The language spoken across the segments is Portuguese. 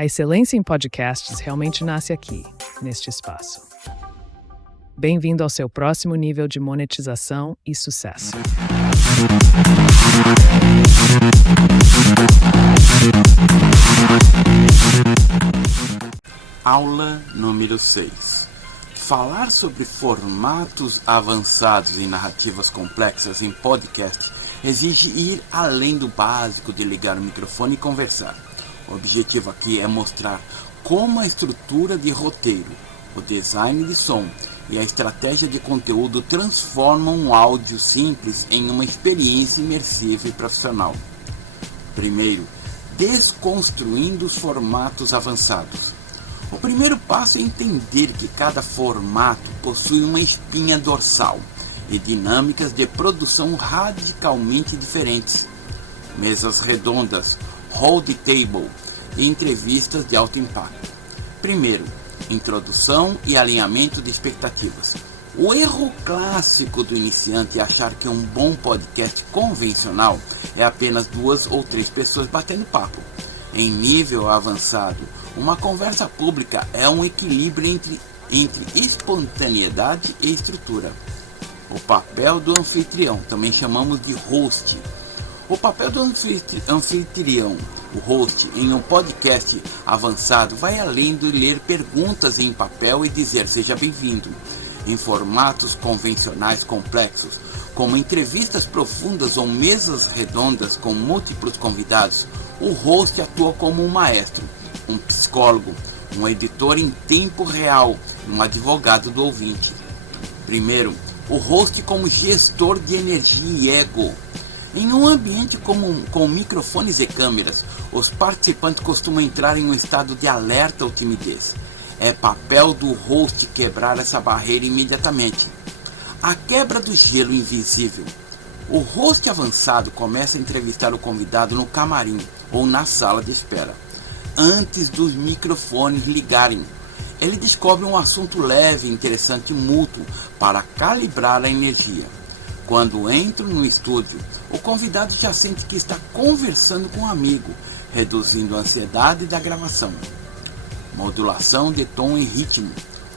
A excelência em podcasts realmente nasce aqui, neste espaço. Bem-vindo ao seu próximo nível de monetização e sucesso. Aula número 6. Falar sobre formatos avançados e narrativas complexas em podcast exige ir além do básico de ligar o microfone e conversar. O objetivo aqui é mostrar como a estrutura de roteiro, o design de som e a estratégia de conteúdo transformam um áudio simples em uma experiência imersiva e profissional. Primeiro, desconstruindo os formatos avançados. O primeiro passo é entender que cada formato possui uma espinha dorsal e dinâmicas de produção radicalmente diferentes. Mesas redondas, round table e entrevistas de alto impacto. Primeiro, introdução e alinhamento de expectativas. O erro clássico do iniciante é achar que um bom podcast convencional é apenas 2 ou 3 pessoas batendo papo. Em nível avançado, uma conversa pública é um equilíbrio entre espontaneidade e estrutura. O papel do anfitrião, também chamamos de host. O papel do anfitrião, o host, em um podcast avançado, vai além de ler perguntas em papel e dizer seja bem-vindo. Em formatos convencionais complexos, como entrevistas profundas ou mesas redondas com múltiplos convidados, o host atua como um maestro, um psicólogo, um editor em tempo real, um advogado do ouvinte. Primeiro, o host como gestor de energia e ego. Em um ambiente com microfones e câmeras, os participantes costumam entrar em um estado de alerta ou timidez. É papel do host quebrar essa barreira imediatamente. A quebra do gelo invisível. O host avançado começa a entrevistar o convidado no camarim ou na sala de espera, antes dos microfones ligarem. Ele descobre um assunto leve, interessante e mútuo para calibrar a energia. Quando entram no estúdio, o convidado já sente que está conversando com um amigo, reduzindo a ansiedade da gravação. Modulação de tom e ritmo.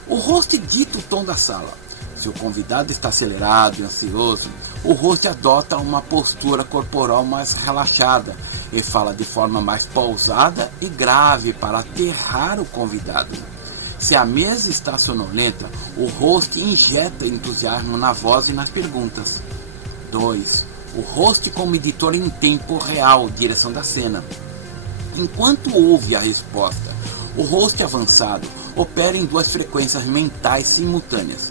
O host dita o tom da sala. Se o convidado está acelerado e ansioso, o host adota uma postura corporal mais relaxada e fala de forma mais pausada e grave para aterrar o convidado. Se a mesa está sonolenta, o host injeta entusiasmo na voz e nas perguntas. 2. O host como editor em tempo real, direção da cena. Enquanto ouve a resposta, o host avançado opera em 2 frequências mentais simultâneas.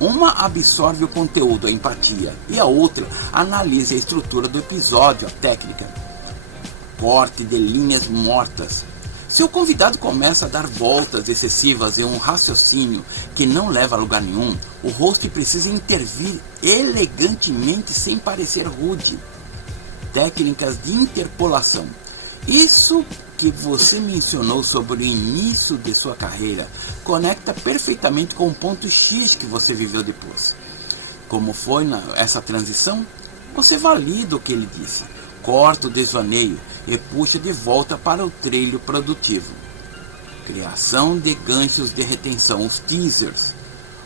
Uma absorve o conteúdo, a empatia, e a outra analisa a estrutura do episódio, a técnica. Corte de linhas mortas. Se o convidado começa a dar voltas excessivas em um raciocínio que não leva a lugar nenhum, o host precisa intervir elegantemente sem parecer rude. Técnicas de interpolação. Isso que você mencionou sobre o início de sua carreira conecta perfeitamente com o ponto X que você viveu depois. Como foi essa transição? Você valida o que ele disse, corta o desvaneio e puxa de volta para o trilho produtivo. Criação de ganchos de retenção, os teasers.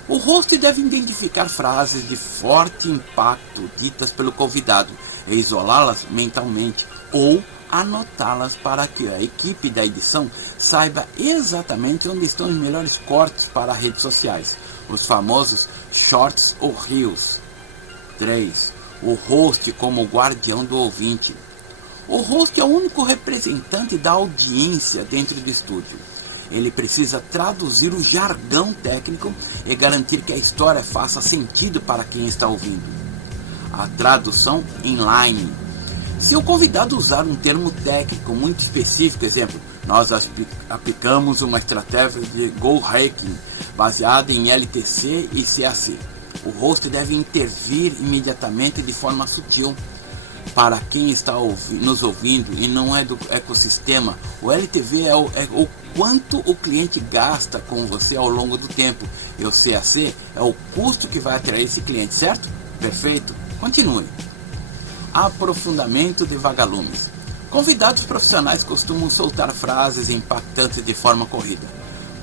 O host deve identificar frases de forte impacto ditas pelo convidado e isolá-las mentalmente ou anotá-las para que a equipe da edição saiba exatamente onde estão os melhores cortes para redes sociais, os famosos shorts ou reels. 3. O host como guardião do ouvinte. O host é o único representante da audiência dentro do estúdio. Ele precisa traduzir o jargão técnico e garantir que a história faça sentido para quem está ouvindo. A tradução inline. Se o convidado usar um termo técnico muito específico, exemplo, nós aplicamos uma estratégia de goal hacking baseada em LTC e CAC. O host deve intervir imediatamente de forma sutil. Para quem está nos ouvindo e não é do ecossistema, o LTV é o quanto o cliente gasta com você ao longo do tempo. E o CAC é o custo que vai atrair esse cliente, certo? Perfeito? Continue. Aprofundamento de vagalumes. Convidados profissionais costumam soltar frases impactantes de forma corrida,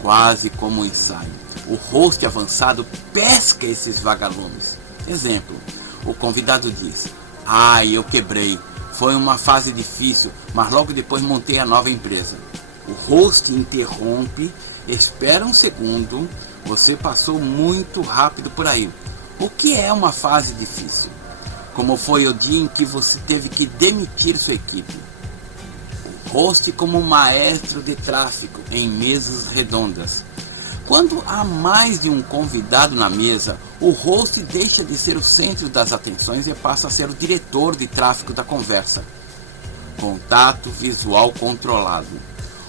quase como um ensaio. O host avançado pesca esses vagalumes. Exemplo, o convidado diz: eu quebrei. Foi uma fase difícil, mas logo depois montei a nova empresa. O host interrompe, espera um segundo, você passou muito rápido por aí. O que é uma fase difícil? Como foi o dia em que você teve que demitir sua equipe? O host como maestro de tráfego em mesas redondas. Quando há mais de um convidado na mesa, o host deixa de ser o centro das atenções e passa a ser o diretor de tráfego da conversa. Contato visual controlado.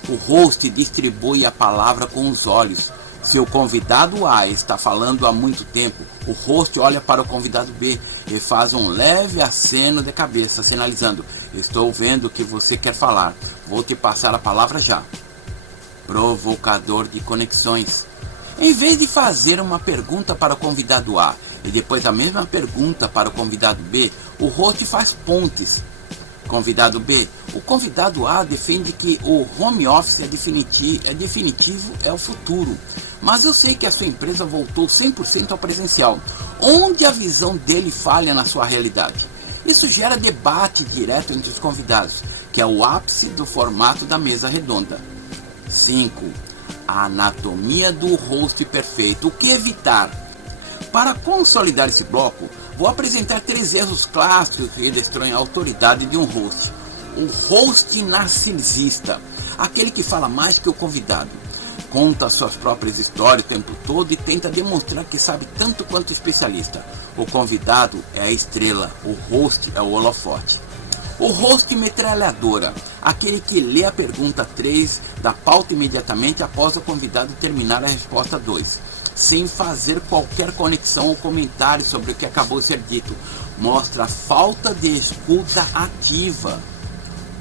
O host distribui a palavra com os olhos. Se o convidado A está falando há muito tempo, o host olha para o convidado B e faz um leve aceno de cabeça, sinalizando: estou vendo o que você quer falar, vou te passar a palavra já. Provocador de conexões. Em vez de fazer uma pergunta para o convidado A e depois a mesma pergunta para o convidado B, o host faz pontes. Convidado B, o convidado A defende que o home office é definitivo, é o futuro. Mas eu sei que a sua empresa voltou 100% ao presencial, onde a visão dele falha na sua realidade. Isso gera debate direto entre os convidados, que é o ápice do formato da mesa redonda. 5. A anatomia do host perfeito. O que evitar? Para consolidar esse bloco, vou apresentar 3 erros clássicos que destroem a autoridade de um host. O host narcisista, aquele que fala mais que o convidado. Conta suas próprias histórias o tempo todo e tenta demonstrar que sabe tanto quanto o especialista. O convidado é a estrela, o host é o holofote. O host metralhadora, aquele que lê a pergunta 3 da pauta imediatamente após o convidado terminar a resposta 2, sem fazer qualquer conexão ou comentário sobre o que acabou de ser dito. Mostra a falta de escuta ativa.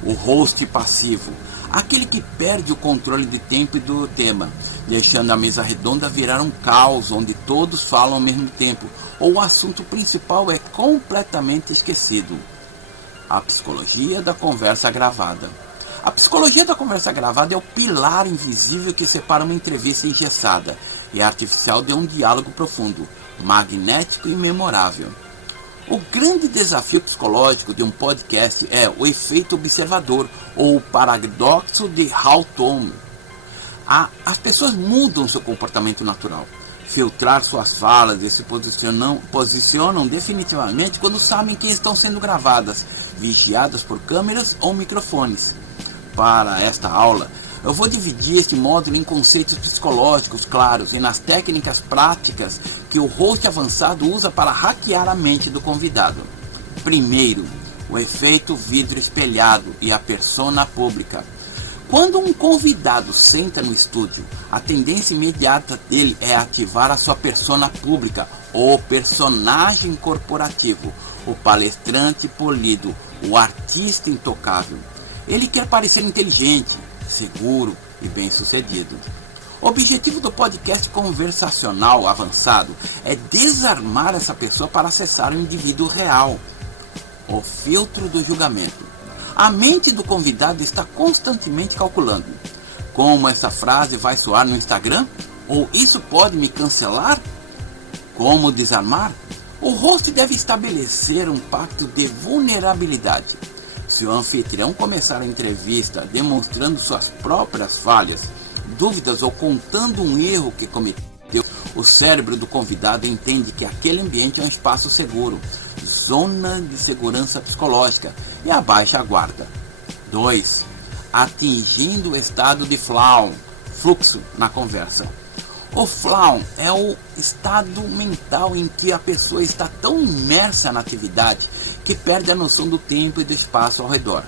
O host passivo, aquele que perde o controle de tempo e do tema, deixando a mesa redonda virar um caos onde todos falam ao mesmo tempo, ou o assunto principal é completamente esquecido. A psicologia da conversa gravada. A psicologia da conversa gravada é o pilar invisível que separa uma entrevista engessada e artificial de um diálogo profundo, magnético e memorável. O grande desafio psicológico de um podcast é o efeito observador, ou o paradoxo de Hawthorne. As pessoas mudam seu comportamento natural. Filtrar suas falas e se posicionam definitivamente quando sabem que estão sendo gravadas, vigiadas por câmeras ou microfones. Para esta aula, eu vou dividir este módulo em conceitos psicológicos claros e nas técnicas práticas que o host avançado usa para hackear a mente do convidado. Primeiro, o efeito vidro espelhado e a persona pública. Quando um convidado senta no estúdio, a tendência imediata dele é ativar a sua persona pública, o personagem corporativo, o palestrante polido, o artista intocável. Ele quer parecer inteligente, seguro e bem-sucedido. O objetivo do podcast conversacional avançado é desarmar essa pessoa para acessar o indivíduo real. O filtro do julgamento. A mente do convidado está constantemente calculando: como essa frase vai soar no Instagram? Ou isso pode me cancelar? Como desarmar? O host deve estabelecer um pacto de vulnerabilidade. Se o anfitrião começar a entrevista demonstrando suas próprias falhas, dúvidas ou contando um erro que cometeu, o cérebro do convidado entende que aquele ambiente é um espaço seguro, zona de segurança psicológica, e abaixa a guarda. 2. Atingindo o estado de flow, fluxo na conversa. O flow é o estado mental em que a pessoa está tão imersa na atividade que perde a noção do tempo e do espaço ao redor.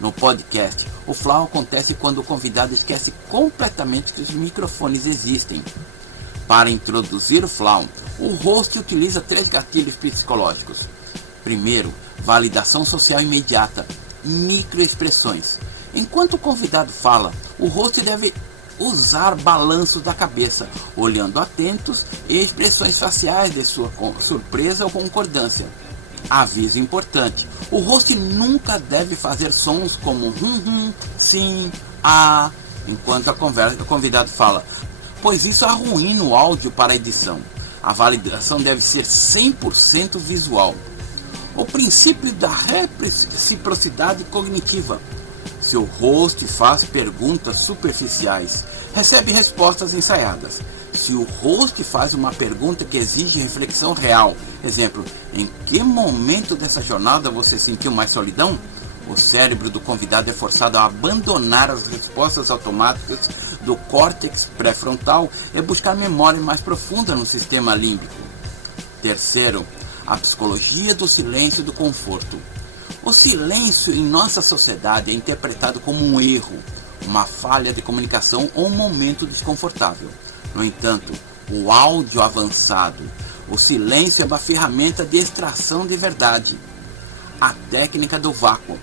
No podcast, o flow acontece quando o convidado esquece completamente que os microfones existem. Para introduzir o flow, o host utiliza 3 gatilhos psicológicos. Primeiro, validação social imediata, microexpressões. Enquanto o convidado fala, o host deve usar balanços da cabeça, olhando atentos, e expressões faciais de sua surpresa ou concordância. Aviso importante: o host nunca deve fazer sons como sim, enquanto o convidado fala, pois isso arruína o áudio para a edição. A validação deve ser 100% visual. O princípio da reciprocidade cognitiva. Se o host faz perguntas superficiais, recebe respostas ensaiadas. Se o host faz uma pergunta que exige reflexão real, exemplo, em que momento dessa jornada você sentiu mais solidão? O cérebro do convidado é forçado a abandonar as respostas automáticas do córtex pré-frontal e buscar memória mais profunda no sistema límbico. Terceiro, a psicologia do silêncio e do conforto. O silêncio em nossa sociedade é interpretado como um erro, uma falha de comunicação ou um momento desconfortável. No entanto, o áudio avançado, o silêncio é uma ferramenta de extração de verdade. A técnica do vácuo.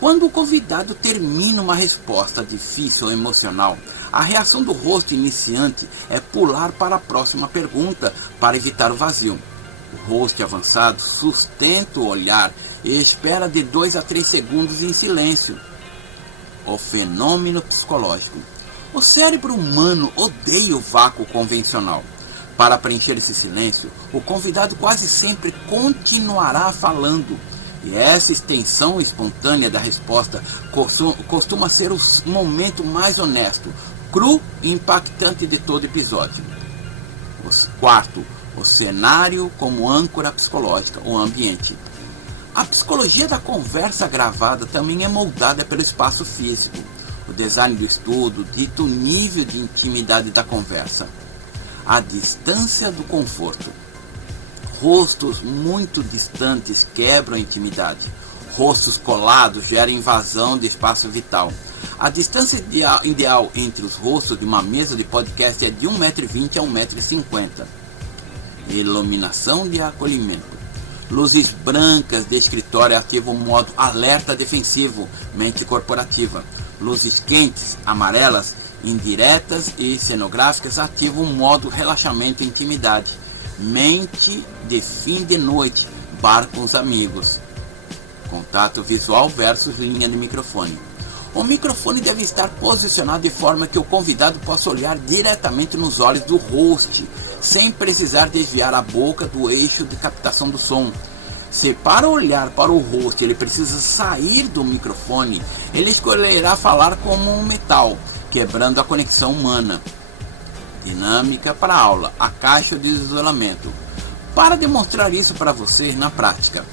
Quando o convidado termina uma resposta difícil ou emocional, a reação do host iniciante é pular para a próxima pergunta para evitar o vazio. O host avançado sustenta o olhar e espera de 2 a 3 segundos em silêncio. O fenômeno psicológico. O cérebro humano odeia o vácuo convencional. Para preencher esse silêncio, o convidado quase sempre continuará falando. E essa extensão espontânea da resposta costuma ser o momento mais honesto, cru e impactante de todo episódio. Quarto, o cenário como âncora psicológica, o ambiente. A psicologia da conversa gravada também é moldada pelo espaço físico. O design do estudo dita o nível de intimidade da conversa. A distância do conforto. Rostos muito distantes quebram a intimidade. Rostos colados geram invasão de espaço vital. A distância ideal entre os rostos de uma mesa de podcast é de 1,20 m a 1,50 m. Iluminação de acolhimento. Luzes brancas de escritório ativam o modo alerta defensivo, mente corporativa. Luzes quentes, amarelas, indiretas e cenográficas ativam o modo relaxamento e intimidade. Mente de fim de noite, bar com os amigos. Contato visual versus linha de microfone. O microfone deve estar posicionado de forma que o convidado possa olhar diretamente nos olhos do host, sem precisar desviar a boca do eixo de captação do som. Se para olhar para o host ele precisa sair do microfone, ele escolherá falar como um metal, quebrando a conexão humana. Dinâmica para a aula, a caixa de isolamento. Para demonstrar isso para vocês na prática,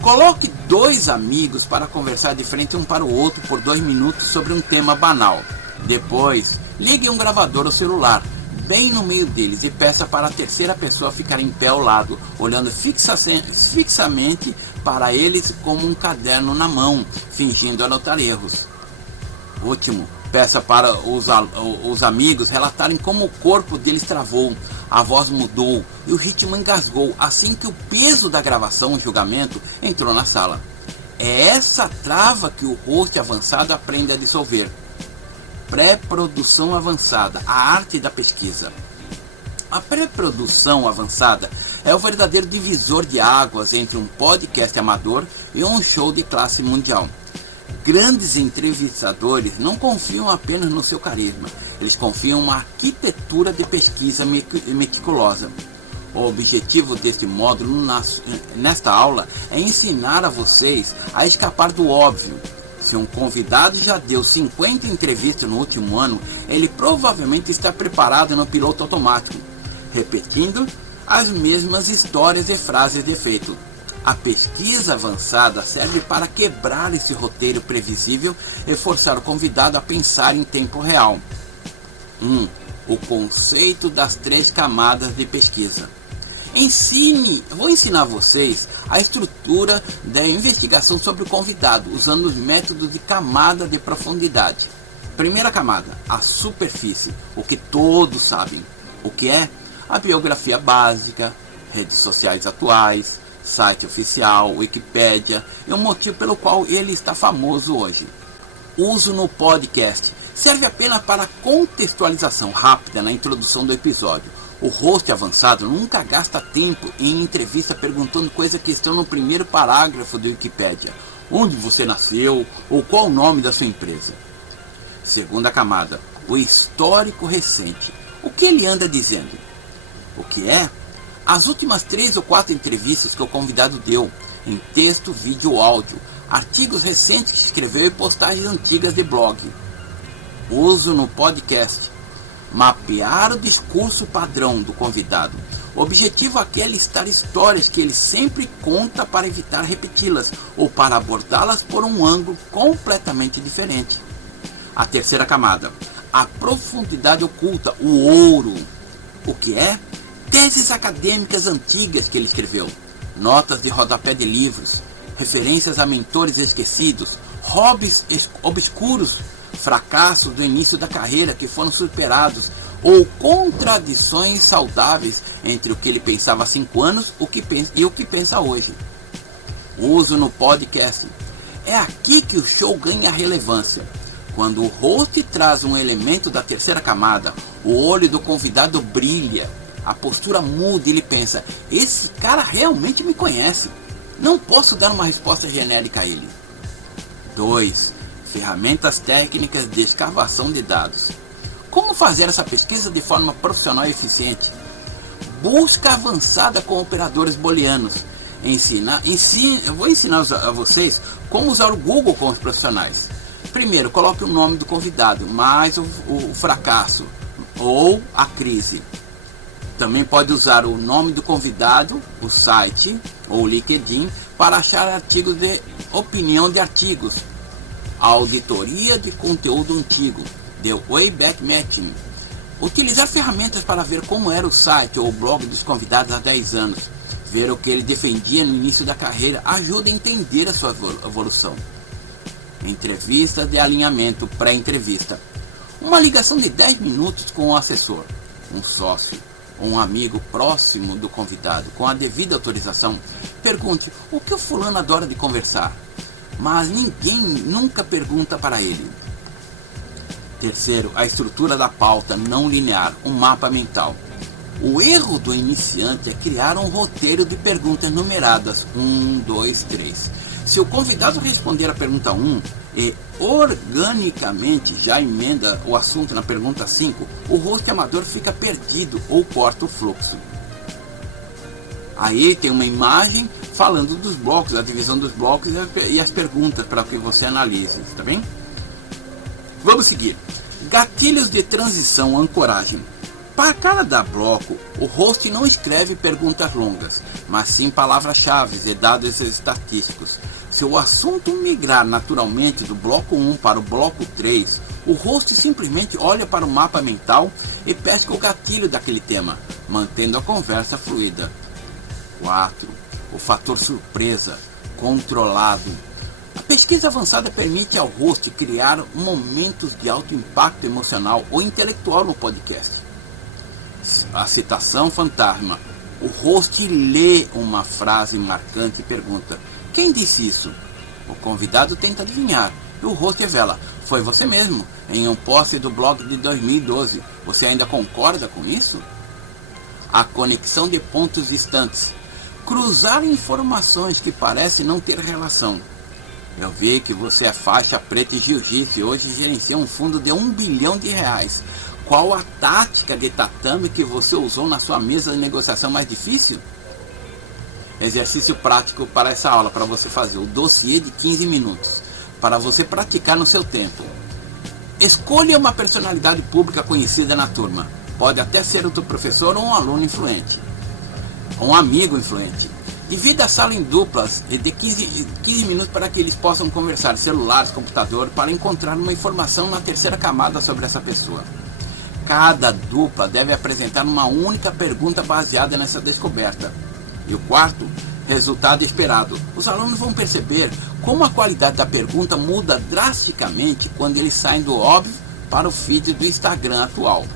coloque 2 amigos para conversar de frente um para o outro por 2 minutos sobre um tema banal. Depois, ligue um gravador ao celular, bem no meio deles, e peça para a terceira pessoa ficar em pé ao lado, olhando fixamente para eles como um caderno na mão, fingindo anotar erros. Último, peça para os amigos relatarem como o corpo deles travou, a voz mudou e o ritmo engasgou assim que o peso da gravação, o julgamento, entrou na sala. É essa trava que o host avançado aprende a dissolver. Pré-produção avançada, a arte da pesquisa. A pré-produção avançada é o verdadeiro divisor de águas entre um podcast amador e um show de classe mundial. Grandes entrevistadores não confiam apenas no seu carisma, eles confiam em uma arquitetura de pesquisa meticulosa. O objetivo deste módulo nesta aula é ensinar a vocês a escapar do óbvio. Se um convidado já deu 50 entrevistas no último ano, ele provavelmente está preparado no piloto automático, repetindo as mesmas histórias e frases de efeito. A pesquisa avançada serve para quebrar esse roteiro previsível e forçar o convidado a pensar em tempo real. 1. O conceito das 3 camadas de pesquisa. Vou ensinar vocês a estrutura da investigação sobre o convidado, usando os métodos de camada de profundidade. Primeira camada, a superfície, o que todos sabem. O que é? A biografia básica, redes sociais atuais, site oficial, Wikipédia, e o motivo pelo qual ele está famoso hoje. Uso no podcast. Serve apenas para contextualização rápida na introdução do episódio. O host avançado nunca gasta tempo em entrevista perguntando coisas que estão no primeiro parágrafo do Wikipedia. Onde você nasceu ou qual o nome da sua empresa. Segunda camada, o histórico recente. O que ele anda dizendo? O que é? As últimas 3 ou 4 entrevistas que o convidado deu, em texto, vídeo ou áudio, artigos recentes que escreveu e postagens antigas de blog. Uso no podcast. Mapear o discurso padrão do convidado. O objetivo aqui é listar histórias que ele sempre conta para evitar repeti-las ou para abordá-las por um ângulo completamente diferente. A terceira camada, a profundidade oculta, o ouro. O que é? Teses acadêmicas antigas que ele escreveu, notas de rodapé de livros, referências a mentores esquecidos, hobbies obscuros, fracassos do início da carreira que foram superados ou contradições saudáveis entre o que ele pensava há 5 anos e o que pensa hoje. Uso no podcast. É aqui que o show ganha relevância. Quando o host traz um elemento da terceira camada, o olho do convidado brilha, a postura muda e ele pensa, esse cara realmente me conhece. Não posso dar uma resposta genérica a ele. 2. Ferramentas técnicas de escavação de dados. Como fazer essa pesquisa de forma profissional e eficiente? Busca avançada com operadores booleanos. Eu vou ensinar a vocês como usar o Google com os profissionais. Primeiro, coloque o nome do convidado, mais o fracasso ou a crise. Também pode usar o nome do convidado, o site ou o LinkedIn para achar artigos de opinião de artigos. Auditoria de conteúdo antigo, The Wayback Machine. Utilizar ferramentas para ver como era o site ou o blog dos convidados há 10 anos. Ver o que ele defendia no início da carreira ajuda a entender a sua evolução. Entrevista de alinhamento pré-entrevista. Uma ligação de 10 minutos com o assessor, um sócio ou um amigo próximo do convidado, com a devida autorização. Pergunte o que o fulano adora de conversar, mas ninguém nunca pergunta para ele. Terceiro, a estrutura da pauta não linear, um mapa mental. O erro do iniciante é criar um roteiro de perguntas numeradas, 1, 2, 3. Se o convidado responder a pergunta 1 e organicamente já emenda o assunto na pergunta 5, o host amador fica perdido ou corta o fluxo. Aí tem uma imagem falando dos blocos, a divisão dos blocos e as perguntas para que você analise, tá bem? Vamos seguir. Gatilhos de transição, ancoragem. Para cada bloco, o host não escreve perguntas longas, mas sim palavras-chave e dados estatísticos. Se o assunto migrar naturalmente do bloco 1 para o bloco 3, o host simplesmente olha para o mapa mental e pesca o gatilho daquele tema, mantendo a conversa fluida. 4. O fator surpresa, controlado. A pesquisa avançada permite ao host criar momentos de alto impacto emocional ou intelectual no podcast. A citação fantasma. O host lê uma frase marcante e pergunta: quem disse isso? O convidado tenta adivinhar e o host revela: foi você mesmo, em um post do blog de 2012. Você ainda concorda com isso? A conexão de pontos distantes. Cruzar informações que parecem não ter relação. Eu vi que você é faixa preta em jiu-jitsu e hoje gerencia um fundo de R$1 bilhão. Qual a tática de tatame que você usou na sua mesa de negociação mais difícil? Exercício prático para essa aula, para você fazer o dossiê de 15 minutos, para você praticar no seu tempo. Escolha uma personalidade pública conhecida na turma. Pode até ser o teu professor ou um aluno influente, ou um amigo influente. Divida a sala em duplas de 15 minutos para que eles possam conversar, celulares, computador, para encontrar uma informação na terceira camada sobre essa pessoa. Cada dupla deve apresentar uma única pergunta baseada nessa descoberta. E o quarto, resultado esperado. Os alunos vão perceber como a qualidade da pergunta muda drasticamente quando eles saem do óbvio para o feed do Instagram atual.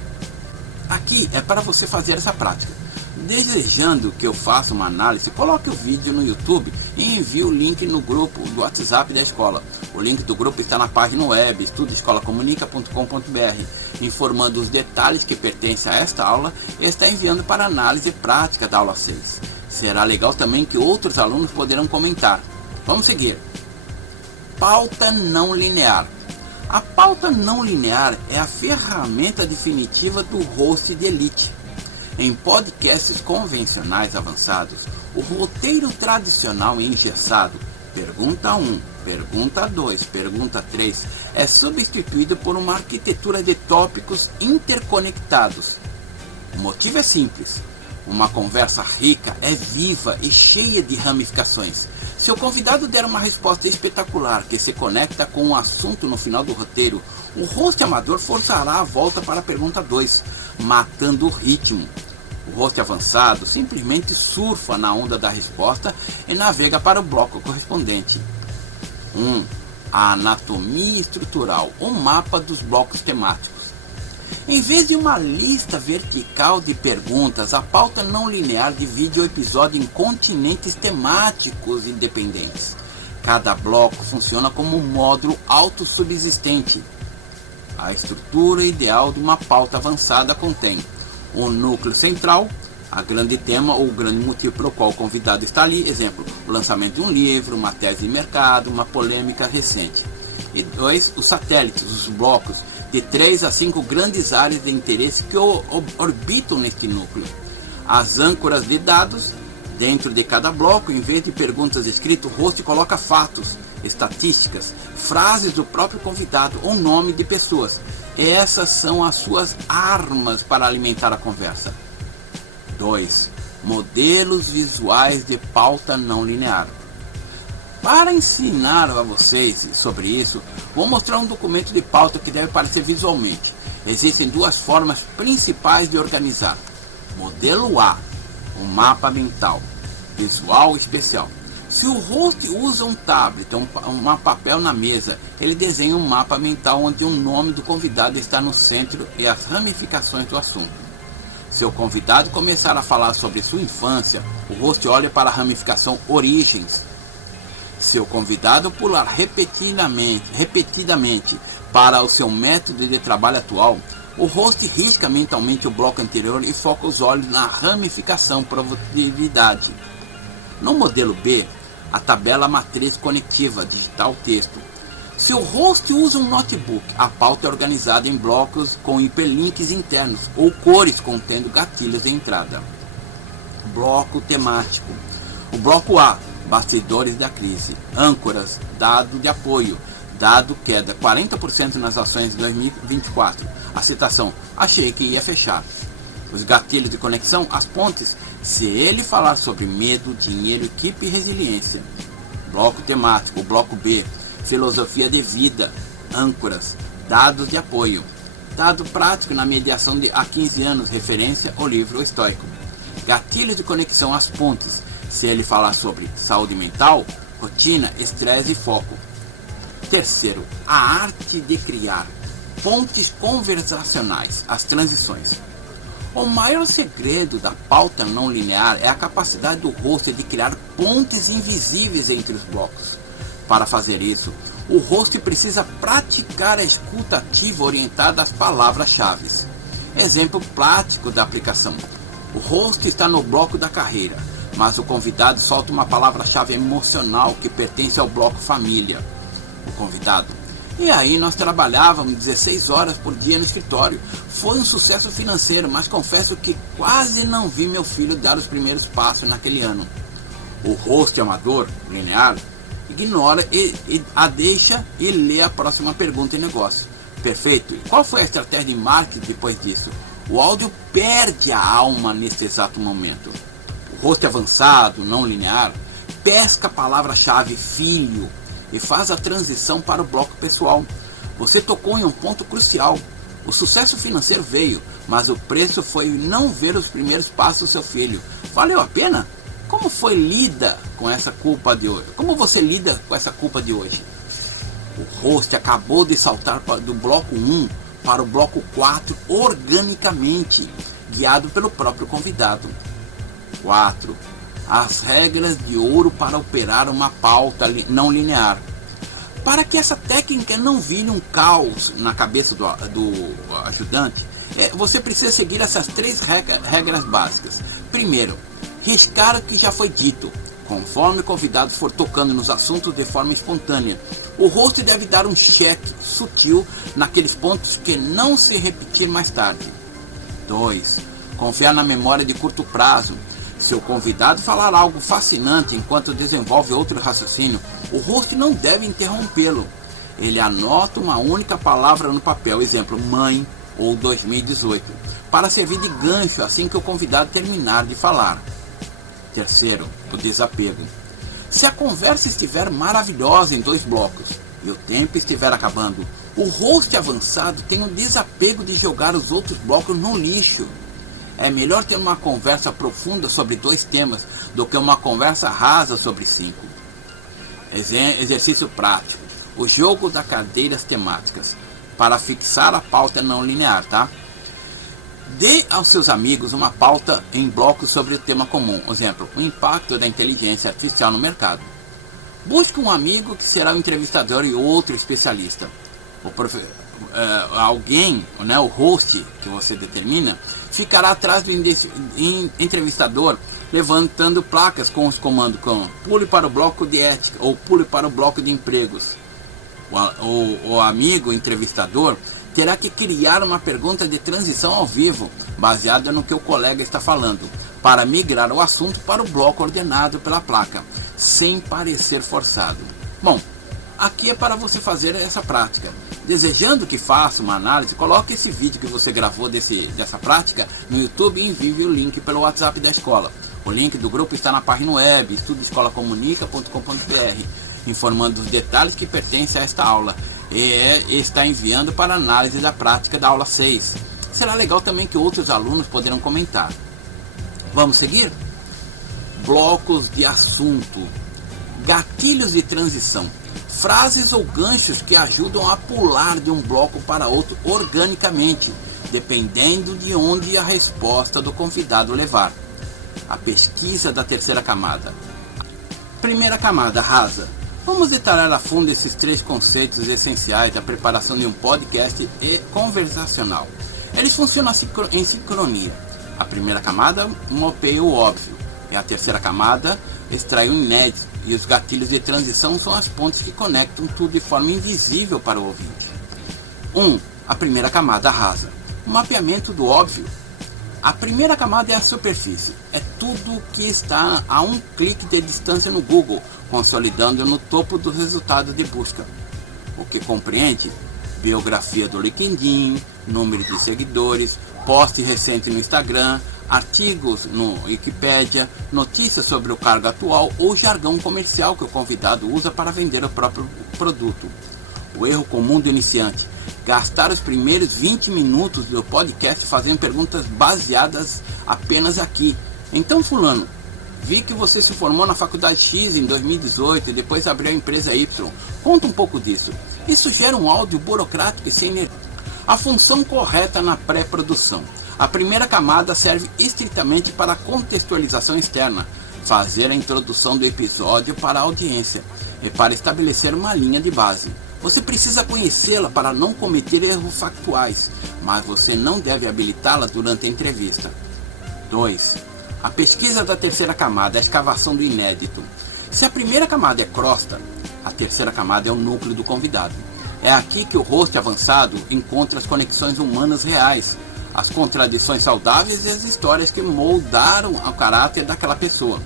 Aqui é para você fazer essa prática. Desejando que eu faça uma análise, coloque o vídeo no YouTube e envie o link no grupo do WhatsApp da escola. O link do grupo está na página web estudoescolacomunica.com.br, informando os detalhes que pertencem a esta aula e está enviando para análise prática da aula 6. Será legal também que outros alunos poderão comentar. Vamos seguir. Pauta não linear. A pauta não linear é a ferramenta definitiva do host de elite. Em podcasts convencionais avançados, o roteiro tradicional engessado, pergunta 1, pergunta 2, pergunta 3, é substituído por uma arquitetura de tópicos interconectados. O motivo é simples. Uma conversa rica é viva e cheia de ramificações. Se o convidado der uma resposta espetacular que se conecta com um assunto no final do roteiro, o host amador forçará a volta para a pergunta 2, matando o ritmo. O host avançado simplesmente surfa na onda da resposta e navega para o bloco correspondente. 1. A anatomia estrutural, o mapa dos blocos temáticos. Em vez de uma lista vertical de perguntas, a pauta não linear divide o episódio em continentes temáticos independentes. Cada bloco funciona como um módulo autossubsistente. A estrutura ideal de uma pauta avançada contém o núcleo central, a grande tema ou o grande motivo pelo qual o convidado está ali, exemplo, o lançamento de um livro, uma tese de mercado, uma polêmica recente. E 2, os satélites, os blocos, de 3 a 5 grandes áreas de interesse que orbitam neste núcleo. As âncoras de dados, dentro de cada bloco, em vez de perguntas escritas, o host coloca fatos, estatísticas, frases do próprio convidado ou nome de pessoas. Essas são as suas armas para alimentar a conversa. 2. Modelos visuais de pauta não linear. Para ensinar a vocês sobre isso, vou mostrar um documento de pauta que deve aparecer visualmente. Existem duas formas principais de organizar. Modelo A, um mapa mental, visual especial. Se o host usa um tablet, um papel na mesa, ele desenha um mapa mental onde o nome do convidado está no centro e as ramificações do assunto. Se o convidado começar a falar sobre sua infância, o host olha para a ramificação origens. Se o convidado pular repetidamente para o seu método de trabalho atual, o host risca mentalmente o bloco anterior e foca os olhos na ramificação produtividade. No modelo B, a tabela matriz conectiva, digital texto. Se o host usa um notebook, a pauta é organizada em blocos com hiperlinks internos ou cores contendo gatilhos de entrada. Bloco temático. O bloco A, bastidores da crise, âncoras, dado de apoio, dado queda 40% nas ações de 2024. A citação, achei que ia fechar. Os gatilhos de conexão, as pontes, se ele falar sobre medo, dinheiro, equipe e resiliência. Bloco temático, bloco B, filosofia de vida, âncoras, dados de apoio. Dado prático na mediação de há 15 anos, referência ao livro histórico. Gatilhos de conexão, as pontes, se ele falar sobre saúde mental, rotina, estresse e foco. Terceiro, a arte de criar, pontes conversacionais, as transições. O maior segredo da pauta não linear é a capacidade do host de criar pontes invisíveis entre os blocos. Para fazer isso, o host precisa praticar a escuta ativa orientada às palavras-chave. Exemplo prático da aplicação. O host está no bloco da carreira, mas o convidado solta uma palavra-chave emocional que pertence ao bloco família. O convidado: e aí nós trabalhávamos 16 horas por dia no escritório. Foi um sucesso financeiro, mas confesso que quase não vi meu filho dar os primeiros passos naquele ano. O host amador, linear, ignora a deixa e lê a próxima pergunta e negócio. Perfeito. E qual foi a estratégia de marketing depois disso? O áudio perde a alma nesse exato momento. O host avançado, não linear, pesca a palavra-chave filho e faz a transição para o bloco pessoal. Você tocou em um ponto crucial. O sucesso financeiro veio, mas o preço foi não ver os primeiros passos do seu filho. Valeu a pena? Como foi lida com essa culpa de hoje? Como você lida com essa culpa de hoje? O host acabou de saltar do bloco 1 para o bloco 4 organicamente, guiado pelo próprio convidado. 4. As regras de ouro para operar uma pauta não linear. Para que essa técnica não vire um caos na cabeça do ajudante, você precisa seguir essas 3 regras básicas. Primeiro, riscar o que já foi dito. Conforme o convidado for tocando nos assuntos de forma espontânea, o host deve dar um cheque sutil naqueles pontos que não se repetir mais tarde. 2. Confiar na memória de curto prazo. Se o convidado falar algo fascinante enquanto desenvolve outro raciocínio, o host não deve interrompê-lo. Ele anota uma única palavra no papel, exemplo, mãe ou 2018, para servir de gancho assim que o convidado terminar de falar. Terceiro, o desapego. Se a conversa estiver maravilhosa em 2 blocos e o tempo estiver acabando, o host avançado tem o desapego de jogar os outros blocos no lixo. É melhor ter uma conversa profunda sobre 2 temas do que uma conversa rasa sobre 5. Exercício prático. O jogo das cadeiras temáticas. Para fixar a pauta não linear, tá? Dê aos seus amigos uma pauta em blocos sobre o tema comum. Exemplo, o impacto da inteligência artificial no mercado. Busque um amigo que será o entrevistador e outro especialista. Alguém, o host que você determina, ficará atrás do entrevistador, levantando placas com os comandos como pule para o bloco de ética ou pule para o bloco de empregos. O amigo entrevistador terá que criar uma pergunta de transição ao vivo, baseada no que o colega está falando, para migrar o assunto para o bloco ordenado pela placa, sem parecer forçado. Bom, aqui é para você fazer essa prática. Desejando que faça uma análise, coloque esse vídeo que você gravou dessa prática no YouTube e envie o link pelo WhatsApp da escola. O link do grupo está na página web estudoescolacomunica.com.br, informando os detalhes que pertencem a esta aula e está enviando para análise da prática da aula 6. Será legal também que outros alunos poderão comentar. Vamos seguir? Blocos de assunto. Gatilhos de transição. Frases ou ganchos que ajudam a pular de um bloco para outro organicamente, dependendo de onde a resposta do convidado levar. A pesquisa da terceira camada. Primeira camada, rasa. Vamos detalhar a fundo esses 3 conceitos essenciais da preparação de um podcast e conversacional. Eles funcionam em sincronia. A primeira camada mapeia o óbvio, e a terceira camada extrai o inédito, e os gatilhos de transição são as pontes que conectam tudo de forma invisível para o ouvinte. 1. A primeira camada rasa. O mapeamento do óbvio. A primeira camada é a superfície. É tudo que está a um clique de distância no Google, consolidando no topo do resultado de busca. O que compreende biografia do LinkedIn, número de seguidores, post recente no Instagram, artigos no Wikipedia, notícias sobre o cargo atual ou jargão comercial que o convidado usa para vender o próprio produto. O erro comum do iniciante: gastar os primeiros 20 minutos do podcast fazendo perguntas baseadas apenas aqui. Então, fulano, vi que você se formou na faculdade X em 2018 e depois abriu a empresa Y. Conta um pouco disso. Isso gera um áudio burocrático e sem energia. A função correta na pré-produção. A primeira camada serve estritamente para a contextualização externa, fazer a introdução do episódio para a audiência e para estabelecer uma linha de base. Você precisa conhecê-la para não cometer erros factuais, mas você não deve habilitá-la durante a entrevista. 2. A pesquisa da terceira camada é a escavação do inédito. Se a primeira camada é crosta, a terceira camada é o núcleo do convidado. É aqui que o host avançado encontra as conexões humanas reais, as contradições saudáveis e as histórias que moldaram o caráter daquela pessoa.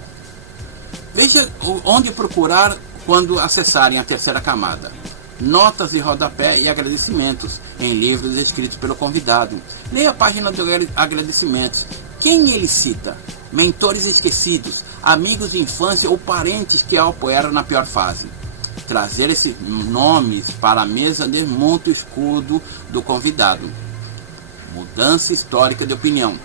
Veja onde procurar quando acessarem a terceira camada. Notas de rodapé e agradecimentos em livros escritos pelo convidado. Leia a página de agradecimentos. Quem ele cita? Mentores esquecidos, amigos de infância ou parentes que o apoiaram na pior fase. Trazer esses nomes para a mesa desmonta o escudo do convidado. Mudança histórica de opinião.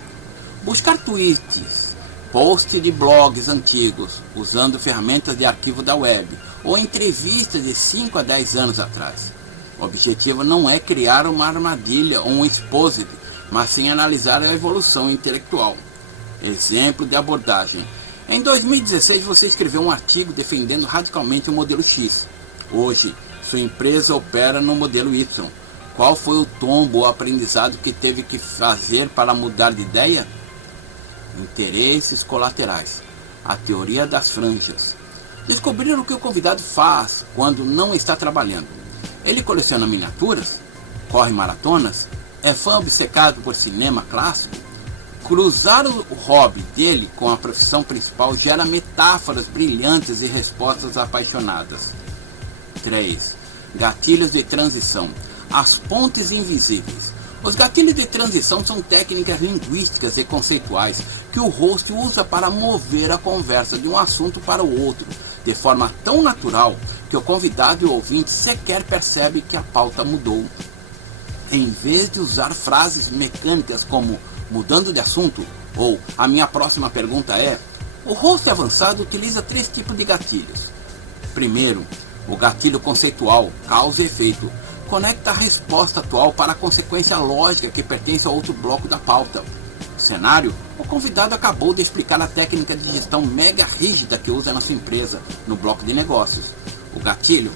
Buscar tweets, posts de blogs antigos, usando ferramentas de arquivo da web, ou entrevistas de 5 a 10 anos atrás. O objetivo não é criar uma armadilha ou um exposit, mas sim analisar a evolução intelectual. Exemplo de abordagem. Em 2016 você escreveu um artigo defendendo radicalmente o modelo X. Hoje, sua empresa opera no modelo Y. Qual foi o tombo ou aprendizado que teve que fazer para mudar de ideia? Interesses colaterais. A teoria das franjas. Descobrir o que o convidado faz quando não está trabalhando. Ele coleciona miniaturas? Corre maratonas? É fã obcecado por cinema clássico? Cruzar o hobby dele com a profissão principal gera metáforas brilhantes e respostas apaixonadas. 3. Gatilhos de transição. As pontes invisíveis. Os gatilhos de transição são técnicas linguísticas e conceituais que o host usa para mover a conversa de um assunto para o outro, de forma tão natural que o convidado e o ouvinte sequer percebe que a pauta mudou. Em vez de usar frases mecânicas como mudando de assunto ou a minha próxima pergunta é, o host avançado utiliza 3 tipos de gatilhos. Primeiro, o gatilho conceitual, causa e efeito, conecta a resposta atual para a consequência lógica que pertence a outro bloco da pauta. Cenário, o convidado acabou de explicar a técnica de gestão mega rígida que usa na sua empresa, no bloco de negócios. O gatilho,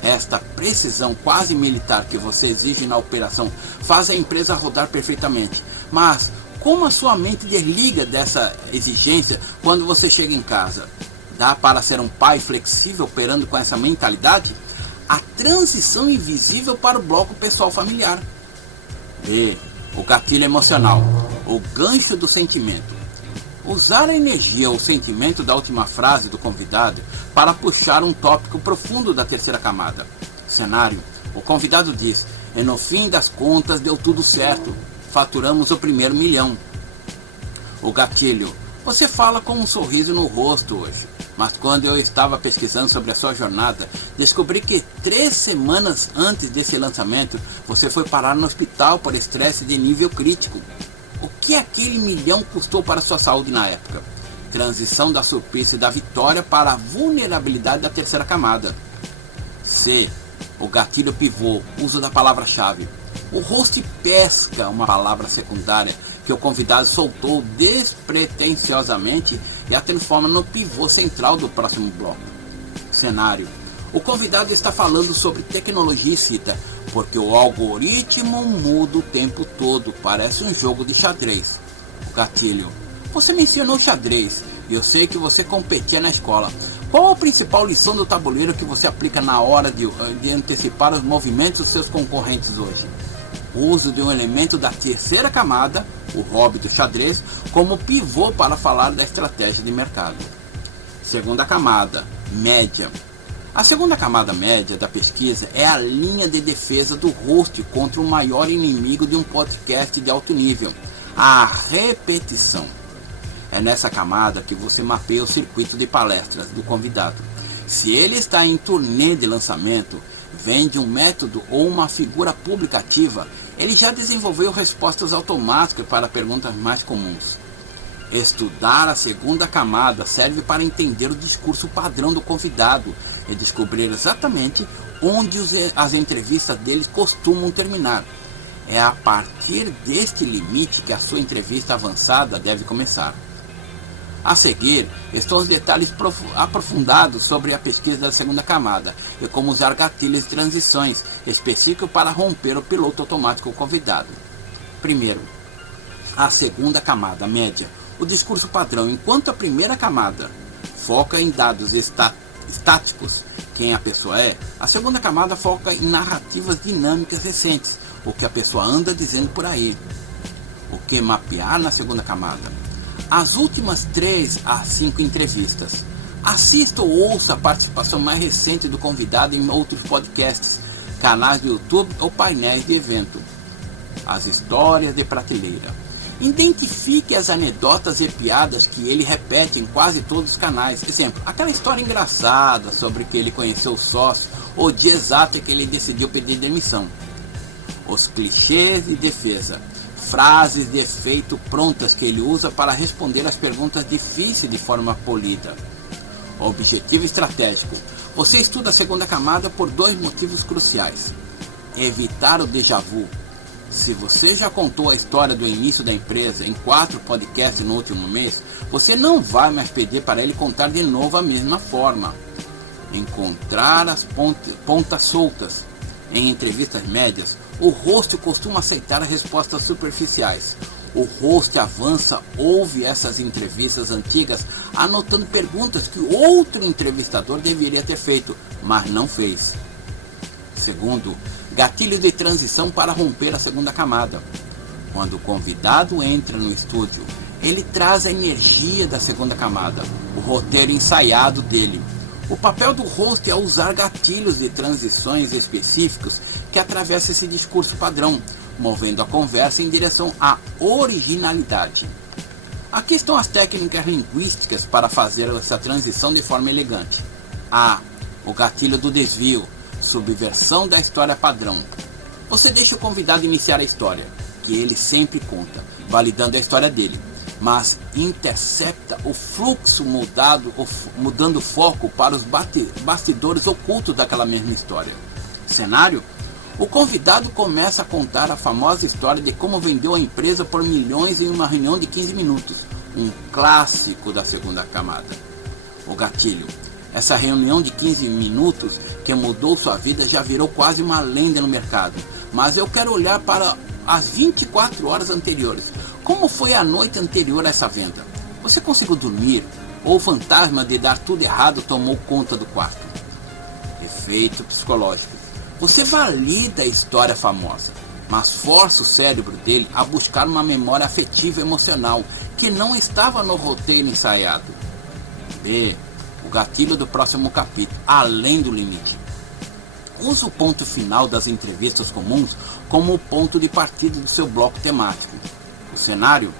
esta precisão quase militar que você exige na operação, faz a empresa rodar perfeitamente. Mas, como a sua mente desliga dessa exigência quando você chega em casa? Dá para ser um pai flexível operando com essa mentalidade? A transição invisível para o bloco pessoal familiar. B. O gatilho emocional. O gancho do sentimento. Usar a energia ou sentimento da última frase do convidado para puxar um tópico profundo da terceira camada. Cenário. O convidado diz, e no fim das contas deu tudo certo. Faturamos o primeiro 1 milhão. O gatilho. Você fala com um sorriso no rosto hoje. Mas quando eu estava pesquisando sobre a sua jornada, descobri que 3 semanas antes desse lançamento, você foi parar no hospital por estresse de nível crítico. O que aquele 1 milhão custou para a sua saúde na época? Transição da surpresa e da vitória para a vulnerabilidade da terceira camada. C. O gatilho pivô, uso da palavra-chave. O host pesca uma palavra secundária que o convidado soltou despretensiosamente e a transforma no pivô central do próximo bloco. Cenário. O convidado está falando sobre tecnologia e cita, porque o algoritmo muda o tempo todo, parece um jogo de xadrez. O gatilho. Você mencionou xadrez e eu sei que você competia na escola. Qual a principal lição do tabuleiro que você aplica na hora de antecipar os movimentos dos seus concorrentes hoje? O uso de um elemento da terceira camada, o hobby do xadrez, como pivô para falar da estratégia de mercado. Segunda camada, média. A segunda camada média da pesquisa é a linha de defesa do host contra o maior inimigo de um podcast de alto nível, a repetição. É nessa camada que você mapeia o circuito de palestras do convidado. Se ele está em turnê de lançamento, vende um método ou uma figura pública ativa, ele já desenvolveu respostas automáticas para perguntas mais comuns. Estudar a segunda camada serve para entender o discurso padrão do convidado e descobrir exatamente onde as entrevistas deles costumam terminar. É a partir deste limite que a sua entrevista avançada deve começar. A seguir, estão os detalhes aprofundados sobre a pesquisa da segunda camada e como usar gatilhos de transições específicos para romper o piloto automático convidado. Primeiro, a segunda camada média, o discurso padrão, enquanto a primeira camada foca em dados estáticos, quem a pessoa é, a segunda camada foca em narrativas dinâmicas recentes, o que a pessoa anda dizendo por aí. O que mapear na segunda camada? As últimas 3 a 5 entrevistas. Assista ou ouça a participação mais recente do convidado em outros podcasts, canais do YouTube ou painéis de evento. As histórias de prateleira. Identifique as anedotas e piadas que ele repete em quase todos os canais. Exemplo, aquela história engraçada sobre que ele conheceu o sócio ou o dia exato em que ele decidiu pedir demissão. Os clichês de defesa. Frases de efeito prontas que ele usa para responder às perguntas difíceis de forma polida. Objetivo estratégico. Você estuda a segunda camada por 2 motivos cruciais. Evitar o déjà vu. Se você já contou a história do início da empresa em 4 podcasts no último mês, você não vai mais pedir para ele contar de novo a mesma forma. Encontrar as pontas soltas. Em entrevistas médias, o host costuma aceitar respostas superficiais. O host avança, ouve essas entrevistas antigas, anotando perguntas que outro entrevistador deveria ter feito, mas não fez. Segundo, gatilho de transição para romper a segunda camada. Quando o convidado entra no estúdio, ele traz a energia da segunda camada, o roteiro ensaiado dele. O papel do host é usar gatilhos de transições específicos que atravessam esse discurso padrão, movendo a conversa em direção à originalidade. Aqui estão as técnicas linguísticas para fazer essa transição de forma elegante. A. O gatilho do desvio, subversão da história padrão. Você deixa o convidado iniciar a história, que ele sempre conta, validando a história dele, mas intercepta o fluxo mudando o foco para os bastidores ocultos daquela mesma história. Cenário? O convidado começa a contar a famosa história de como vendeu a empresa por milhões em uma reunião de 15 minutos, um clássico da segunda camada. O gatilho. Essa reunião de 15 minutos que mudou sua vida já virou quase uma lenda no mercado, mas eu quero olhar para as 24 horas anteriores. Como foi a noite anterior a essa venda? Você conseguiu dormir? Ou o fantasma de dar tudo errado tomou conta do quarto? Efeito psicológico. Você valida a história famosa, mas força o cérebro dele a buscar uma memória afetiva e emocional que não estava no roteiro ensaiado. B. O gatilho do próximo capítulo, além do limite. Usa o ponto final das entrevistas comuns como o ponto de partida do seu bloco temático. O cenário?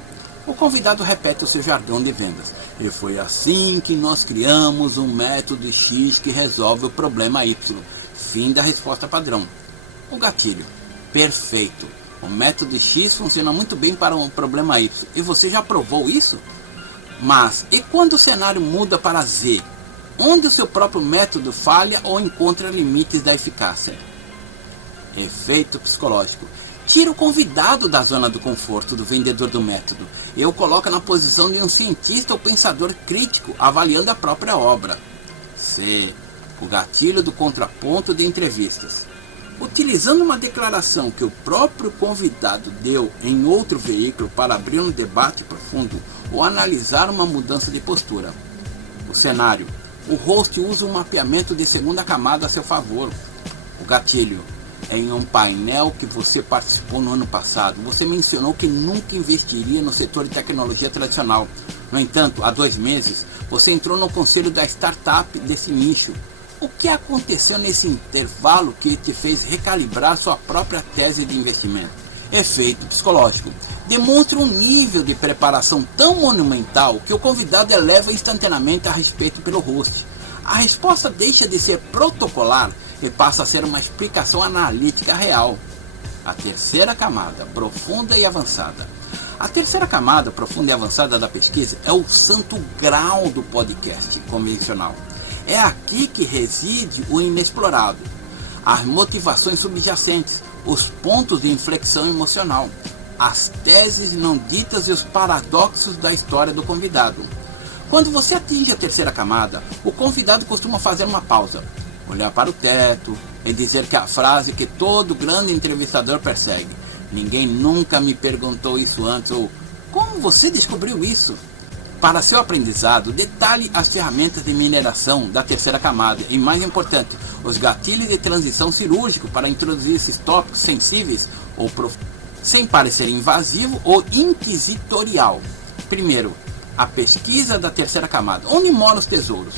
O convidado repete o seu jargão de vendas. E foi assim que nós criamos um método X que resolve o problema Y. Fim da resposta padrão. O gatilho. Perfeito. O método X funciona muito bem para um problema Y. E você já provou isso? Mas, e quando o cenário muda para Z? Onde o seu próprio método falha ou encontra limites da eficácia? Efeito psicológico. Tira o convidado da zona do conforto do vendedor do método e o coloca na posição de um cientista ou pensador crítico avaliando a própria obra. C. O gatilho do contraponto de entrevistas. Utilizando uma declaração que o próprio convidado deu em outro veículo para abrir um debate profundo ou analisar uma mudança de postura. O cenário. O host usa um mapeamento de segunda camada a seu favor. O gatilho. Em um painel que você participou no ano passado, você mencionou que nunca investiria no setor de tecnologia tradicional. No entanto, há 2 meses, você entrou no conselho da startup desse nicho. O que aconteceu nesse intervalo que te fez recalibrar sua própria tese de investimento? Efeito psicológico. Demonstra um nível de preparação tão monumental que o convidado eleva instantaneamente a respeito pelo host. A resposta deixa de ser protocolar e passa a ser uma explicação analítica real. A terceira camada, profunda e avançada. A terceira camada, profunda e avançada da pesquisa é o santo grau do podcast convencional. É aqui que reside o inexplorado, as motivações subjacentes, os pontos de inflexão emocional, as teses não ditas e os paradoxos da história do convidado. Quando você atinge a terceira camada, o convidado costuma fazer uma pausa, olhar para o teto e dizer que a frase que todo grande entrevistador persegue: ninguém nunca me perguntou isso antes, ou como você descobriu isso? Para seu aprendizado, detalhe as ferramentas de mineração da terceira camada e, mais importante, os gatilhos de transição cirúrgico para introduzir esses tópicos sensíveis ou sem parecer invasivo ou inquisitorial. Primeiro, a pesquisa da terceira camada. Onde moram os tesouros?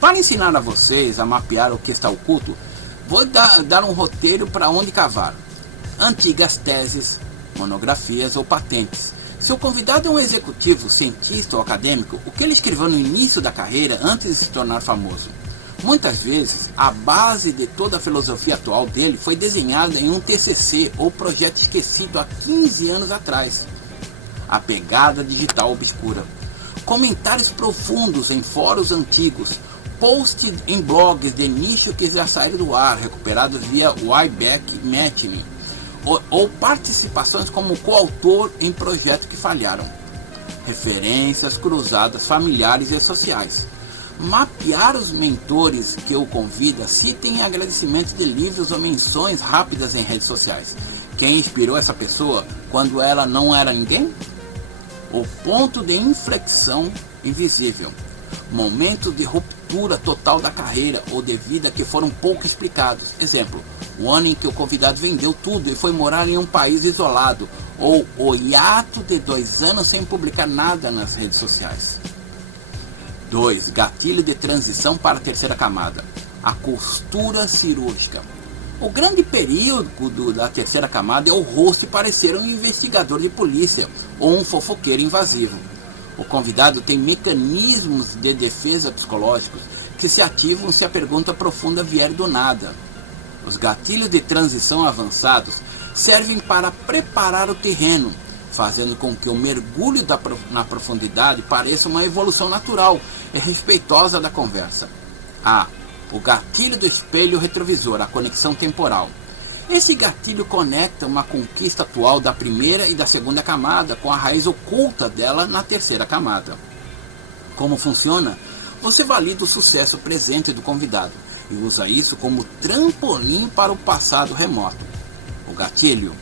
Para ensinar a vocês a mapear o que está oculto, vou dar um roteiro para onde cavar. Antigas teses, monografias ou patentes. Se o convidado é um executivo, cientista ou acadêmico, o que ele escreveu no início da carreira antes de se tornar famoso? Muitas vezes, a base de toda a filosofia atual dele foi desenhada em um TCC ou projeto esquecido há 15 anos atrás. A pegada digital obscura. Comentários profundos em fóruns antigos, posts em blogs de nicho que já saíram do ar, recuperados via Wayback Machine. ou participações como coautor em projetos que falharam. Referências cruzadas familiares e sociais. Mapear os mentores que o convida, citem agradecimentos de livros ou menções rápidas em redes sociais. Quem inspirou essa pessoa quando ela não era ninguém? O ponto de inflexão invisível. Momentos de ruptura total da carreira ou de vida que foram pouco explicados. Exemplo, o ano em que o convidado vendeu tudo e foi morar em um país isolado, ou o hiato de 2 anos sem publicar nada nas redes sociais. 2. Gatilho de transição para a terceira camada. A costura cirúrgica. O grande perigo da terceira camada é o host parecer um investigador de polícia ou um fofoqueiro invasivo. O convidado tem mecanismos de defesa psicológicos que se ativam se a pergunta profunda vier do nada. Os gatilhos de transição avançados servem para preparar o terreno, fazendo com que o mergulho na profundidade pareça uma evolução natural e respeitosa da conversa. A. O gatilho do espelho retrovisor, a conexão temporal. Esse gatilho conecta uma conquista atual da primeira e da segunda camada com a raiz oculta dela na terceira camada. Como funciona? Você valida o sucesso presente do convidado e usa isso como trampolim para o passado remoto. O gatilho.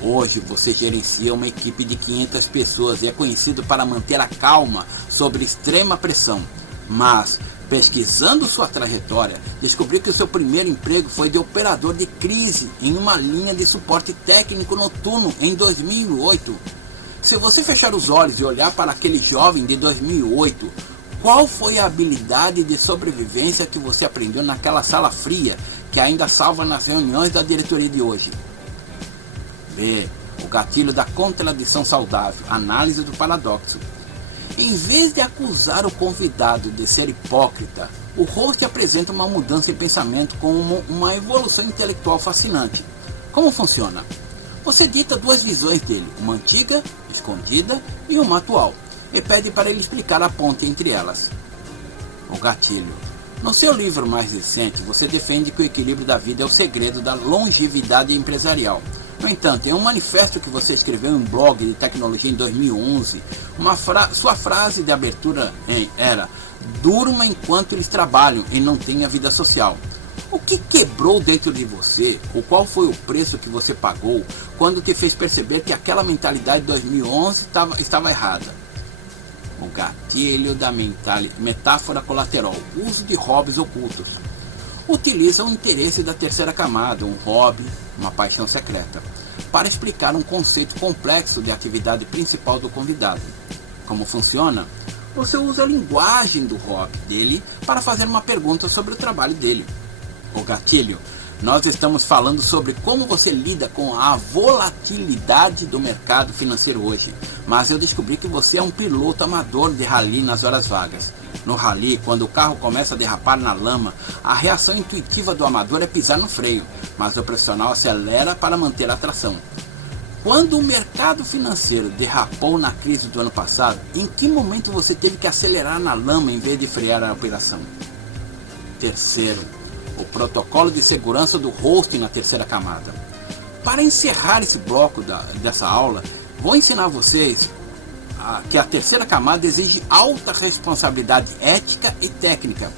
Hoje você gerencia uma equipe de 500 pessoas e é conhecido para manter a calma sob extrema pressão. Mas, pesquisando sua trajetória, descobriu que o seu primeiro emprego foi de operador de crise em uma linha de suporte técnico noturno em 2008. Se você fechar os olhos e olhar para aquele jovem de 2008, qual foi a habilidade de sobrevivência que você aprendeu naquela sala fria que ainda salva nas reuniões da diretoria de hoje? B. O gatilho da contradição saudável, análise do paradoxo. Em vez de acusar o convidado de ser hipócrita, o host apresenta uma mudança em pensamento como uma evolução intelectual fascinante. Como funciona? Você dita 2 visões dele, uma antiga, escondida, e uma atual, e pede para ele explicar a ponte entre elas. O gatilho. No seu livro mais recente, você defende que o equilíbrio da vida é o segredo da longevidade empresarial. No entanto, em um manifesto que você escreveu em um blog de tecnologia em 2011, sua frase de abertura era: durma enquanto eles trabalham e não tenha vida social. O que quebrou dentro de você, ou qual foi o preço que você pagou quando te fez perceber que aquela mentalidade de 2011 estava errada? O gatilho da metáfora colateral, uso de hobbies ocultos. Utiliza o interesse da terceira camada, um hobby, uma paixão secreta, para explicar um conceito complexo de atividade principal do convidado. Como funciona? Você usa a linguagem do hobby dele para fazer uma pergunta sobre o trabalho dele. O gatilho. Nós estamos falando sobre como você lida com a volatilidade do mercado financeiro hoje. Mas eu descobri que você é um piloto amador de rally nas horas vagas. No rally, quando o carro começa a derrapar na lama, a reação intuitiva do amador é pisar no freio, mas o profissional acelera para manter a tração. Quando o mercado financeiro derrapou na crise do ano passado, em que momento você teve que acelerar na lama em vez de frear a operação? Terceiro, o protocolo de segurança do hosting na terceira camada. Para encerrar esse bloco dessa aula, vou ensinar vocês que a terceira camada exige alta responsabilidade ética e técnica.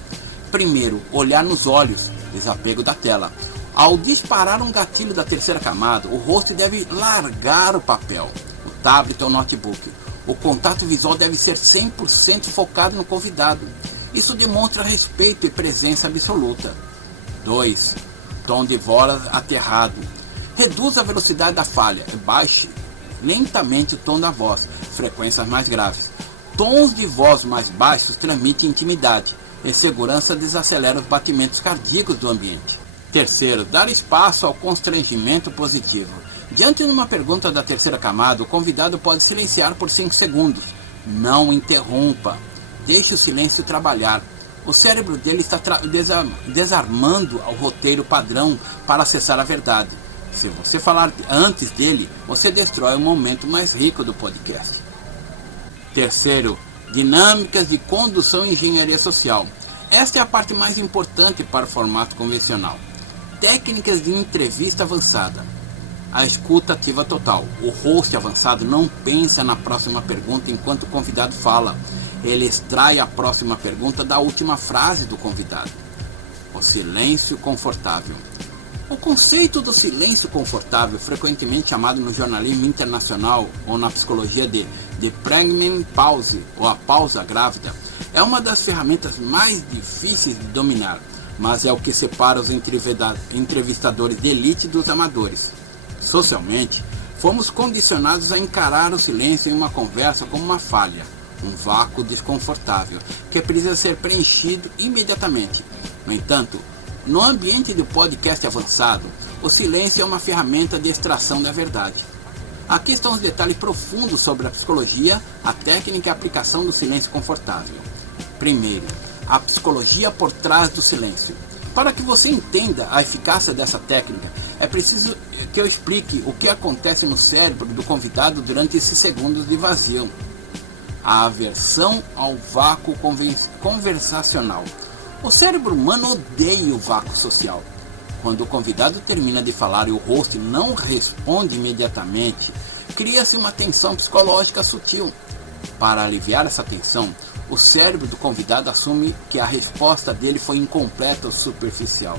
Primeiro, olhar nos olhos, desapego da tela. Ao disparar um gatilho da terceira camada, o host deve largar o papel, o tablet ou o notebook. O contato visual deve ser 100% focado no convidado. Isso demonstra respeito e presença absoluta. 2. Tom de voz aterrado. Reduza a velocidade da falha e baixe lentamente o tom da voz, frequências mais graves. Tons de voz mais baixos transmitem intimidade e segurança desacelera os batimentos cardíacos do ambiente. Terceiro, dar espaço ao constrangimento positivo. Diante de uma pergunta da terceira camada, o convidado pode silenciar por 5 segundos. Não interrompa. Deixe o silêncio trabalhar. O cérebro dele está desarmando o roteiro padrão para acessar a verdade. Se você falar antes dele, você destrói o momento mais rico do podcast. Terceiro, dinâmicas de condução e engenharia social. Esta é a parte mais importante para o formato convencional. Técnicas de entrevista avançada. A escuta ativa total. O host avançado não pensa na próxima pergunta enquanto o convidado fala. Ele extrai a próxima pergunta da última frase do convidado. O silêncio confortável. O conceito do silêncio confortável, frequentemente chamado no jornalismo internacional ou na psicologia de pregnant pause, ou a pausa grávida, é uma das ferramentas mais difíceis de dominar, mas é o que separa os entrevistadores de elite dos amadores. Socialmente, fomos condicionados a encarar o silêncio em uma conversa como uma falha, um vácuo desconfortável, que precisa ser preenchido imediatamente. No entanto, no ambiente do podcast avançado, o silêncio é uma ferramenta de extração da verdade. Aqui estão os detalhes profundos sobre a psicologia, a técnica e a aplicação do silêncio confortável. Primeiro, a psicologia por trás do silêncio. Para que você entenda a eficácia dessa técnica, é preciso que eu explique o que acontece no cérebro do convidado durante esses segundos de vazio. A aversão ao vácuo conversacional. O cérebro humano odeia o vácuo social. Quando o convidado termina de falar e o host não responde imediatamente, cria-se uma tensão psicológica sutil. Para aliviar essa tensão, o cérebro do convidado assume que a resposta dele foi incompleta ou superficial.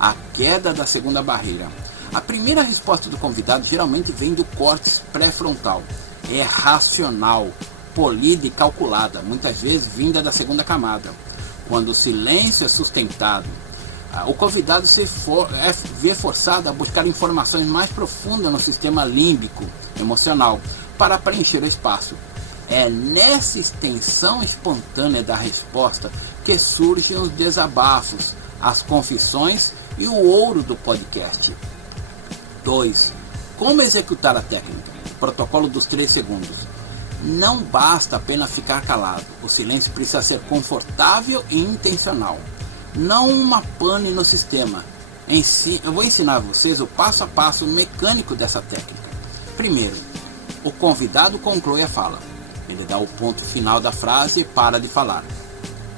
A queda da segunda barreira. A primeira resposta do convidado geralmente vem do córtex pré-frontal. É racional, polida e calculada, muitas vezes vinda da segunda camada. Quando o silêncio é sustentado, o convidado vê forçado a buscar informações mais profundas no sistema límbico emocional para preencher o espaço. É nessa extensão espontânea da resposta que surgem os desabafos, as confissões e o ouro do podcast. 2. Como executar a técnica? Protocolo dos 3 segundos. Não basta apenas ficar calado. O silêncio precisa ser confortável e intencional. Não uma pane no sistema. Eu vou ensinar a vocês o passo a passo mecânico dessa técnica. Primeiro, o convidado conclui a fala. Ele dá o ponto final da frase e para de falar.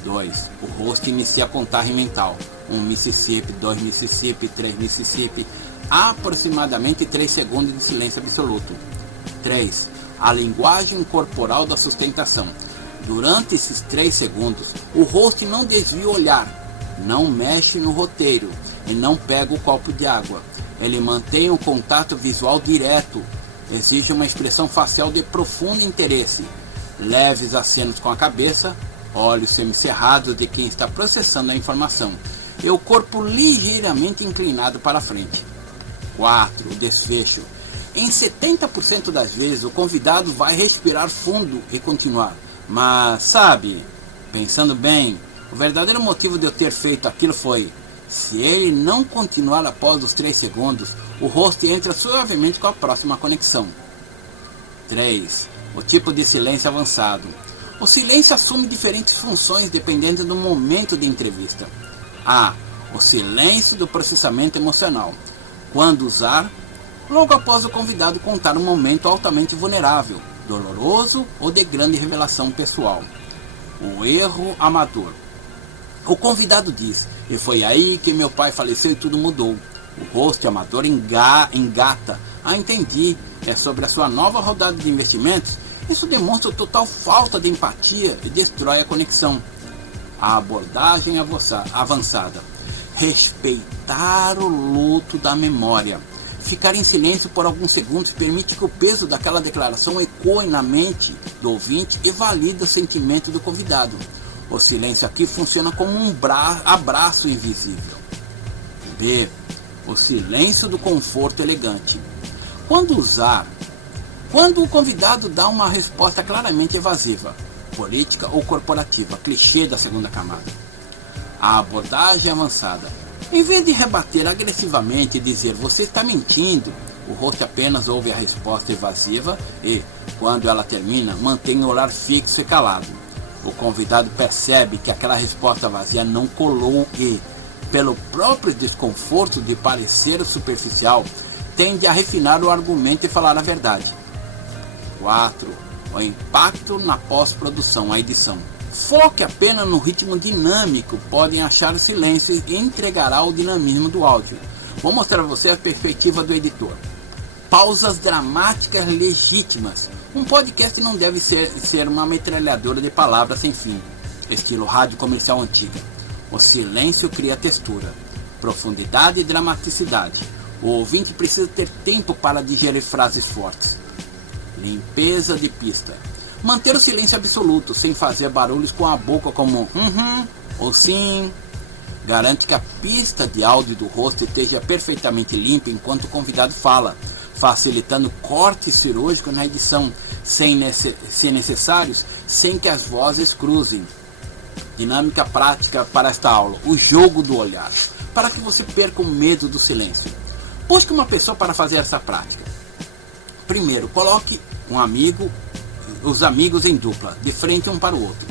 2. O host inicia a contagem mental. 1 Mississippi, 2 Mississippi, 3 Mississippi. Aproximadamente 3 segundos de silêncio absoluto. 3. A linguagem corporal da sustentação. Durante esses 3 segundos, o host não desvia o olhar, não mexe no roteiro e não pega o copo de água. Ele mantém um contato visual direto, exige uma expressão facial de profundo interesse, leves acenos com a cabeça, olhos semicerrados de quem está processando a informação e o corpo ligeiramente inclinado para frente. 4. O desfecho. Em 70% das vezes, o convidado vai respirar fundo e continuar. Mas, sabe, pensando bem, o verdadeiro motivo de eu ter feito aquilo foi: se ele não continuar após os 3 segundos, o host entra suavemente com a próxima conexão. 3. O tipo de silêncio avançado. O silêncio assume diferentes funções dependendo do momento de entrevista. A. O silêncio do processamento emocional. Quando usar? Logo após o convidado contar um momento altamente vulnerável, doloroso ou de grande revelação pessoal. O erro amador. O convidado diz: e foi aí que meu pai faleceu e tudo mudou. O host amador engata: entendi, é sobre a sua nova rodada de investimentos? Isso demonstra total falta de empatia e destrói a conexão. A abordagem avançada. Respeitar o luto da memória. Ficar em silêncio por alguns segundos permite que o peso daquela declaração ecoe na mente do ouvinte e valida o sentimento do convidado. O silêncio aqui funciona como um abraço invisível. B. O silêncio do conforto elegante. Quando o convidado dá uma resposta claramente evasiva, política ou corporativa, clichê da segunda camada. A abordagem avançada. Em vez de rebater agressivamente e dizer você está mentindo, o host apenas ouve a resposta evasiva e, quando ela termina, mantém o olhar fixo e calado. O convidado percebe que aquela resposta vazia não colou e, pelo próprio desconforto de parecer superficial, tende a refinar o argumento e falar a verdade. 4. O impacto na pós-produção, a edição. Foque apenas no ritmo dinâmico, podem achar silêncio e entregará o dinamismo do áudio. Vou mostrar a você a perspectiva do editor. Pausas dramáticas legítimas. Um podcast não deve ser uma metralhadora de palavras sem fim, estilo rádio comercial antiga. O silêncio cria textura, profundidade e dramaticidade. O ouvinte precisa ter tempo para digerir frases fortes. Limpeza de pista. Manter o silêncio absoluto, sem fazer barulhos com a boca como ou sim. Garante que a pista de áudio do rosto esteja perfeitamente limpa enquanto o convidado fala, facilitando cortes cirúrgicos na edição, se necessários, sem que as vozes cruzem. Dinâmica prática para esta aula: o jogo do olhar, para que você perca o medo do silêncio. Busque uma pessoa para fazer essa prática. Primeiro, coloque os amigos em dupla, de frente um para o outro.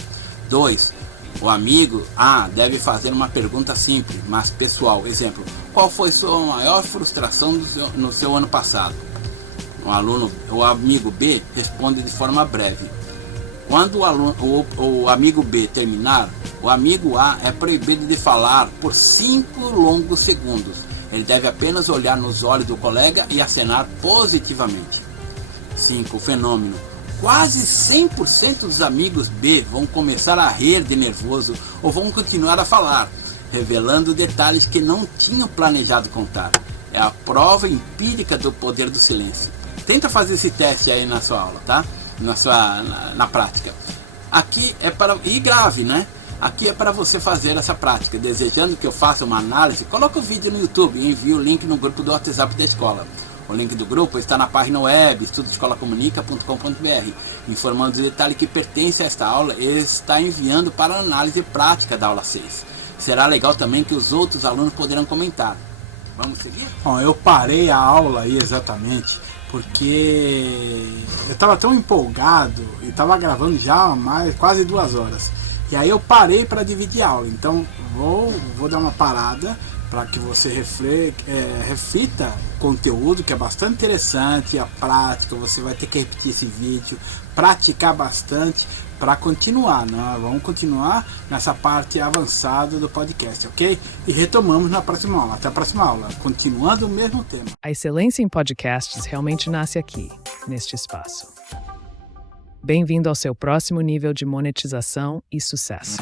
2. O amigo A deve fazer uma pergunta simples, mas pessoal. Exemplo: qual foi sua maior frustração no seu ano passado? O amigo B responde de forma breve. Quando o amigo B terminar, o amigo A é proibido de falar por 5 longos segundos. Ele deve apenas olhar nos olhos do colega e acenar positivamente. 5. O fenômeno: quase 100% dos amigos B vão começar a rir de nervoso ou vão continuar a falar, revelando detalhes que não tinham planejado contar. É a prova empírica do poder do silêncio. Tenta fazer esse teste aí na sua aula, tá? Na prática. Aqui é para... E grave, né? Aqui é para você fazer essa prática. Desejando que eu faça uma análise, coloca o vídeo no YouTube e envie o link no grupo do WhatsApp da escola. O link do grupo está na página web estudoscolacomunica.com.br, informando o detalhe que pertence a esta aula e está enviando para a análise prática da aula 6. Será legal também que os outros alunos poderão comentar. Vamos seguir? Bom, eu parei a aula aí exatamente porque eu estava tão empolgado e estava gravando já quase 2 horas. E aí eu parei para dividir a aula. Então vou dar uma parada para que você reflita o conteúdo, que é bastante interessante, a prática. Você vai ter que repetir esse vídeo, praticar bastante para continuar, né? Vamos continuar nessa parte avançada do podcast, ok? E retomamos na próxima aula. Até a próxima aula, continuando o mesmo tema. A excelência em podcasts realmente nasce aqui, neste espaço. Bem-vindo ao seu próximo nível de monetização e sucesso.